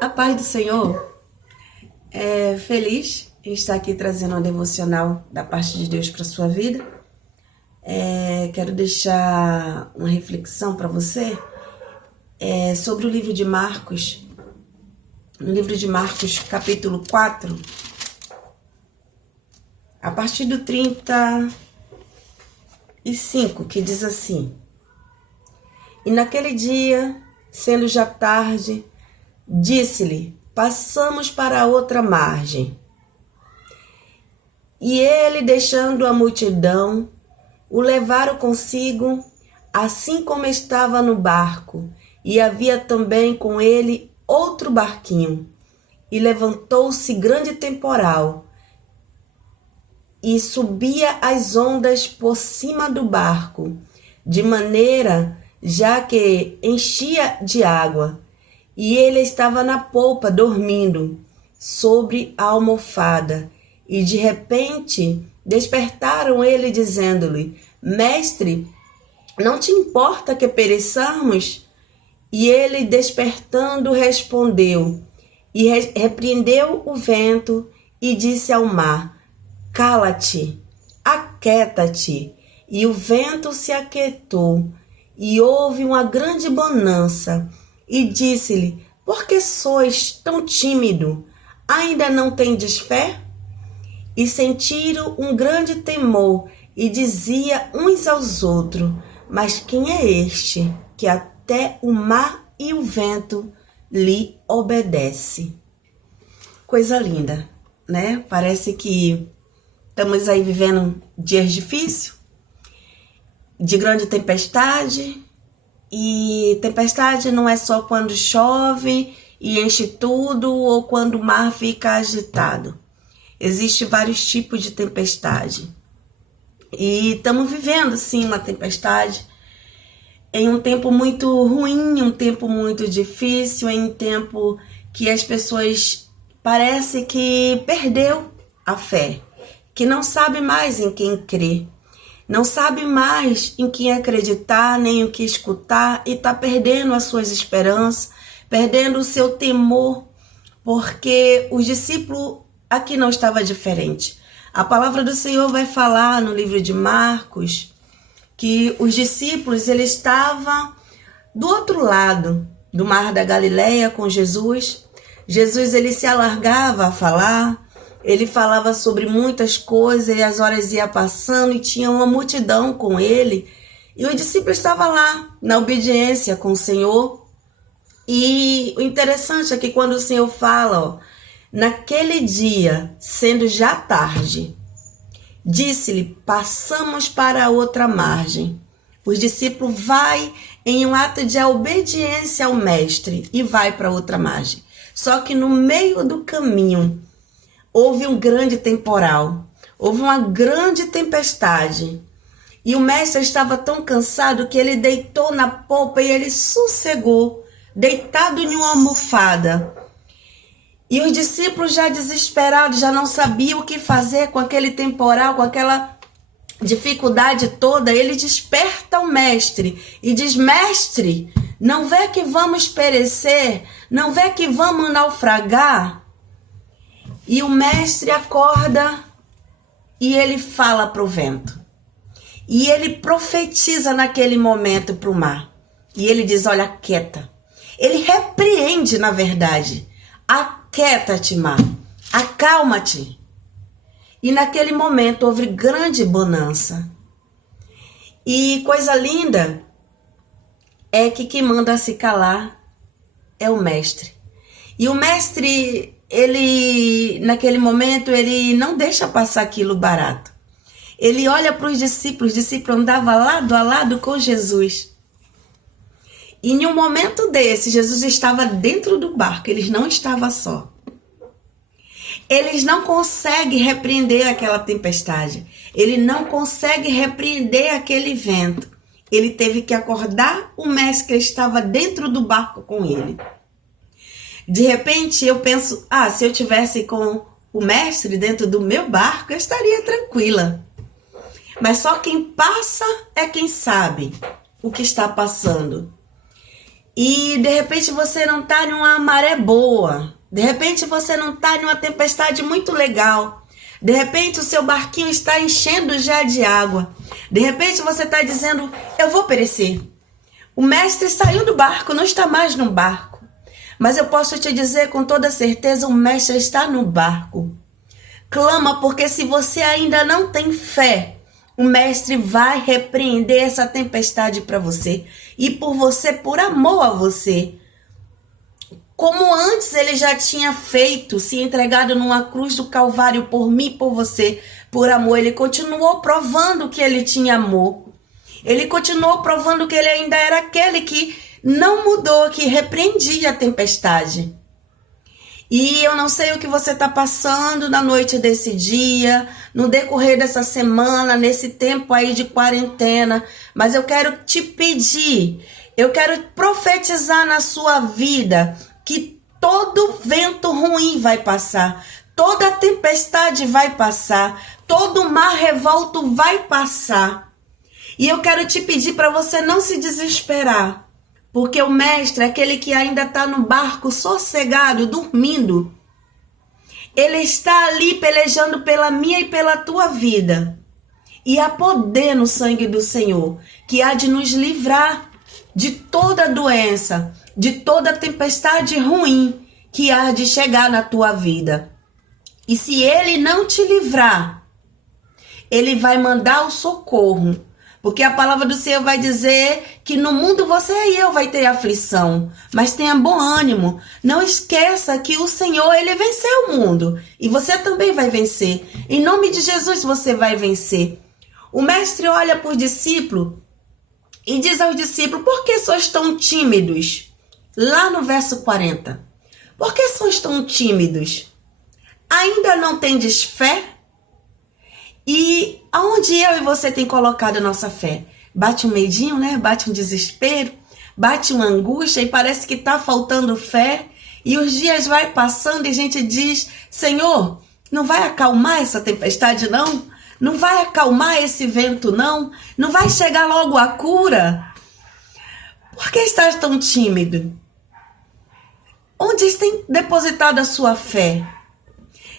A paz do Senhor. Feliz em estar aqui trazendo uma devocional da parte de Deus para sua vida. Quero deixar uma reflexão para você sobre o livro de Marcos. No livro de Marcos, capítulo 4, a partir do 35, que diz assim: E naquele dia, sendo já tarde, disse-lhe: Passamos para a outra margem. E ele, deixando a multidão, o levaram consigo, assim como estava no barco, e havia também com ele outro barquinho. E levantou-se grande temporal, e subia as ondas por cima do barco, de maneira já que enchia de água. E ele estava na polpa, dormindo, sobre a almofada. E de repente despertaram ele, dizendo-lhe: Mestre, não te importa que pereçamos? E ele, despertando, respondeu, e repreendeu o vento, e disse ao mar: Cala-te, aquieta-te. E o vento se aquietou, e houve uma grande bonança. E disse-lhe: Por que sois tão tímido? Ainda não tendes fé? E sentiram um grande temor, e dizia uns aos outros: Mas quem é este, que até o mar e o vento lhe obedece? Coisa linda, né? Parece que estamos aí vivendo dias difíceis, de grande tempestade. E tempestade não é só quando chove e enche tudo ou quando o mar fica agitado. Existem vários tipos de tempestade. E estamos vivendo, sim, uma tempestade em um tempo muito ruim, um tempo muito difícil, em um tempo que as pessoas parece que perdeu a fé, que não sabe mais em quem crer. Não sabe mais em quem acreditar, nem o que escutar, e está perdendo as suas esperanças, perdendo o seu temor, porque os discípulos aqui não estavam diferente. A palavra do Senhor vai falar no livro de Marcos que os discípulos eles estavam do outro lado do mar da Galileia com Jesus. Jesus ele se alargava a falar. Ele falava sobre muitas coisas e as horas iam passando e tinha uma multidão com ele. E o discípulo estava lá, na obediência com o Senhor. E o interessante é que quando o Senhor fala, naquele dia, sendo já tarde, disse-lhe: Passamos para a outra margem. Os discípulos vai em um ato de obediência ao mestre e vai para outra margem. Só que no meio do caminho, houve um grande temporal, houve uma grande tempestade. E o mestre estava tão cansado que ele deitou na polpa e ele sossegou, deitado em uma almofada. E os discípulos já desesperados, já não sabiam o que fazer com aquele temporal, com aquela dificuldade toda. Ele desperta o mestre e diz: Mestre, não vê que vamos perecer? Não vê que vamos naufragar? E o mestre acorda e ele fala para o vento. E ele profetiza naquele momento para o mar. E ele diz: olha, aquieta. Ele repreende, na verdade. Aquieta-te, mar. Acalma-te. E naquele momento houve grande bonança. E coisa linda é que quem manda se calar é o mestre. E o mestre, ele, naquele momento, ele não deixa passar aquilo barato. Ele olha para os discípulos andavam lado a lado com Jesus. E em um momento desse, Jesus estava dentro do barco, eles não estavam só. Eles não conseguem repreender aquela tempestade. Ele não consegue repreender aquele vento. Ele teve que acordar o mestre que estava dentro do barco com ele. De repente eu penso, se eu tivesse com o mestre dentro do meu barco, eu estaria tranquila. Mas só quem passa é quem sabe o que está passando. E de repente você não está numa maré boa. De repente você não está numa tempestade muito legal. De repente o seu barquinho está enchendo já de água. De repente você está dizendo, eu vou perecer. O mestre saiu do barco, não está mais no barco. Mas eu posso te dizer com toda certeza, o mestre está no barco. Clama, porque se você ainda não tem fé, o mestre vai repreender essa tempestade para você. E por você, por amor a você. Como antes ele já tinha feito, se entregado numa cruz do Calvário por mim e por você, por amor. Ele continuou provando que ele tinha amor. Ele continuou provando que ele ainda era aquele que não mudou, que repreendia a tempestade. E eu não sei o que você está passando na noite desse dia, no decorrer dessa semana, nesse tempo aí de quarentena, mas eu quero te pedir, eu quero profetizar na sua vida que todo vento ruim vai passar, toda tempestade vai passar, todo mar revolto vai passar. E eu quero te pedir para você não se desesperar. Porque o mestre, aquele que ainda está no barco sossegado, dormindo, ele está ali pelejando pela minha e pela tua vida. E há poder no sangue do Senhor, que há de nos livrar de toda doença, de toda tempestade ruim que há de chegar na tua vida. E se ele não te livrar, ele vai mandar o socorro. Porque a palavra do Senhor vai dizer que no mundo você e eu vai ter aflição. Mas tenha bom ânimo. Não esqueça que o Senhor, ele venceu o mundo. E você também vai vencer. Em nome de Jesus você vai vencer. O mestre olha para o discípulo e diz aos discípulos, por que sois tão tímidos? Lá no verso 40. Por que sois tão tímidos? Ainda não tendes fé? E aonde eu e você tem colocado a nossa fé? Bate um medinho, né? Bate um desespero, bate uma angústia e parece que está faltando fé. E os dias vai passando e a gente diz, Senhor, não vai acalmar essa tempestade não? Não vai acalmar esse vento não? Não vai chegar logo a cura? Por que estás tão tímido? Onde tem depositado a sua fé?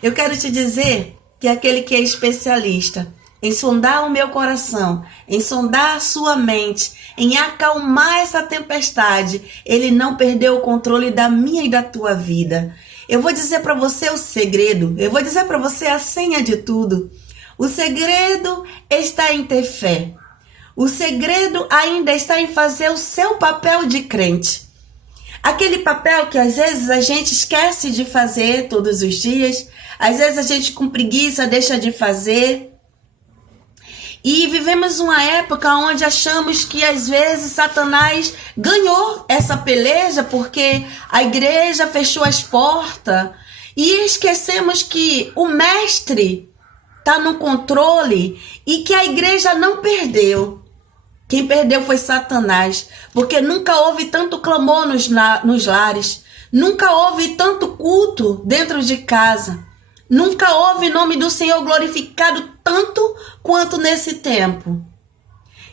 Eu quero te dizer que aquele que é especialista em sondar o meu coração, em sondar a sua mente, em acalmar essa tempestade, ele não perdeu o controle da minha e da tua vida. Eu vou dizer para você o segredo, eu vou dizer para você a senha de tudo. O segredo está em ter fé. O segredo ainda está em fazer o seu papel de crente. Aquele papel que às vezes a gente esquece de fazer todos os dias, às vezes a gente com preguiça deixa de fazer. E vivemos uma época onde achamos que às vezes Satanás ganhou essa peleja porque a igreja fechou as portas e esquecemos que o mestre está no controle e que a igreja não perdeu. Quem perdeu foi Satanás, porque nunca houve tanto clamor nos lares, nunca houve tanto culto dentro de casa, nunca houve nome do Senhor glorificado tanto quanto nesse tempo.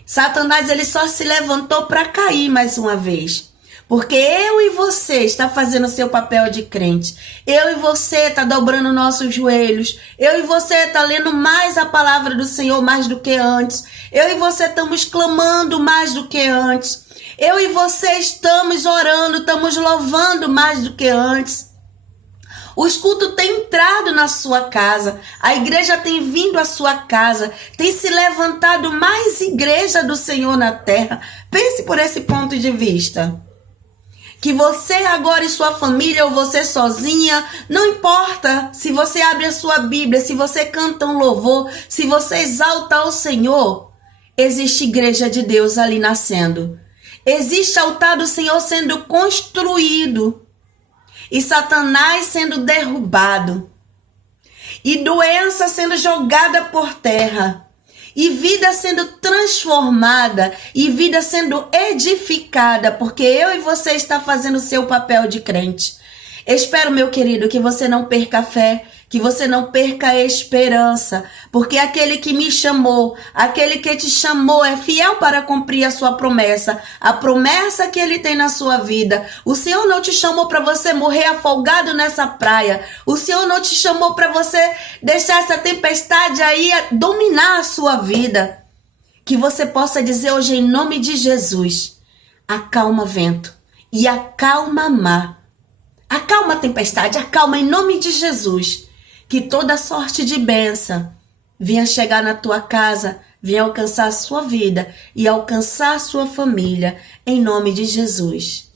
Satanás ele só se levantou para cair mais uma vez. Porque eu e você está fazendo o seu papel de crente. Eu e você está dobrando nossos joelhos. Eu e você está lendo mais a palavra do Senhor mais do que antes. Eu e você estamos clamando mais do que antes. Eu e você estamos orando, estamos louvando mais do que antes. Os cultos têm entrado na sua casa. A igreja tem vindo à sua casa. Tem se levantado mais igreja do Senhor na terra. Pense por esse ponto de vista. Que você agora e sua família ou você sozinha, não importa se você abre a sua Bíblia, se você canta um louvor, se você exalta ao Senhor, existe igreja de Deus ali nascendo. Existe altar do Senhor sendo construído e Satanás sendo derrubado e doença sendo jogada por terra. E vida sendo transformada, e vida sendo edificada, porque eu e você está fazendo o seu papel de crente. Espero, meu querido, que você não perca a fé, Que você não perca a esperança, porque aquele que me chamou, aquele que te chamou é fiel para cumprir a sua promessa, a promessa que ele tem na sua vida. O Senhor não te chamou para você morrer afogado nessa praia. O Senhor não te chamou para você deixar essa tempestade aí dominar a sua vida. Que você possa dizer hoje em nome de Jesus: acalma vento e acalma mar. Acalma a tempestade, acalma em nome de Jesus. Que toda sorte de bênção venha chegar na tua casa, venha alcançar a sua vida e alcançar a sua família, em nome de Jesus.